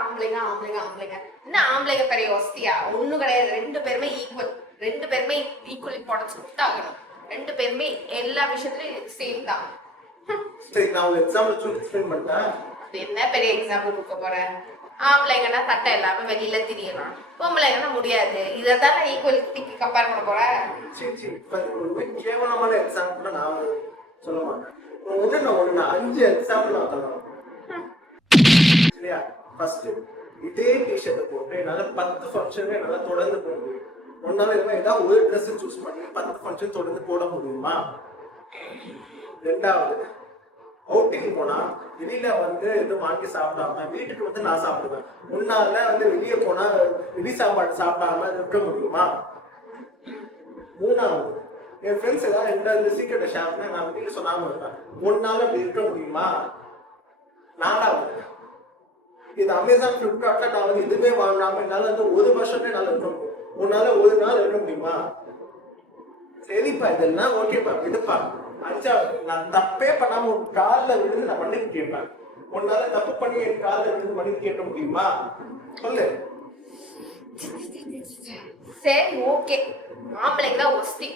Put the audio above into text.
ஆம்பளைங்க ஆம்பளைங்க ஆம்பளைங்க. என்ன ஆம்பளைங்க பெரிய வசதியா? ஒண்ணும் கிடையாது. 2 பேருமே ஈக்குவல். 2 பேருமே ஈக்குவல் இம்பார்ட்டன்ஸ் கொடுத்தாகணும். 2 பேருமே எல்லா விஷயத்துலயும் சேம் தான். சரி, நான் ஒரு எக்ஸாம்பிள் சொல்லி எக்ஸ்பிளைன் பண்ணிட்டேன். என்ன பெரிய எக்ஸாம்பிள் கொடுக்க போறேன்? ஆம்பளைங்கன்னா சட்டை இல்லாம வெளியில திரியலாம், பொம்பளைங்கன்னா முடியாது. இதான் ஈக்குவலிட்டிக்கு கம்பேர் பண்ண போற. சரி சரி, இப்ப ஒரு கேவலமான எக்ஸாம்பிள் நான் சொல்ல மாட்டேன். ஒண்ணு 5 எக்ஸாம்பிள் நான் தரணும். இல்லையா? ஃபர்ஸ்ட் இதே டிஷர்ட்டை போட்டு என்னால 10 ஃபங்க்ஷன் என்னால தொடர்ந்து போட முடியும். ஒன்னால ஏதாவது ஒரு ட்ரெஸ் சூஸ் பண்ணி 10 ஃபங்க்ஷன் தொடர்ந்து போட முடியுமா? ரெண்டாவது, அவுட்டிங் போனா வெளியில எதுவும் வாங்கி சாப்பிடாம வீட்டுக்கு நான் சாப்பிடுவேன். முன்னால வெளியே போனா வெளி சாப்பாடு சாப்பிடாம இருக்க முடியுமா? மூணாவது, என் ஃப்ரெண்ட்ஸ் ஏதாவது எந்த சீக்கிரட்டை ஷேர் பண்ண நான் வெளியில சொல்லாம இருப்பேன். ஒன்னால அப்படி இருக்க முடியுமா? நாலாவது, இது அமேசான் பிளிப்கார்ட்ல நான் எதுவுமே வாங்காம என்னால 1 வருஷமே என்னால இருக்க முடியும். உன்னால 1 நாள் இருக்க முடியுமா? சரிப்பா, இதெல்லாம் ஓகேப்பா, விடுப்பா. அஞ்சாவது, நான் தப்பே பண்ணாம உன் காலில் விழுந்து நான் மன்னிப்பு கேட்பேன். உன்னால தப்பு பண்ணி என் காலில் விழுந்து மன்னிப்பு கேட்க முடியுமா? சொல்லு. சரி, ஓகே, ஆம்பளைங்க தான் ஒஸ்தி.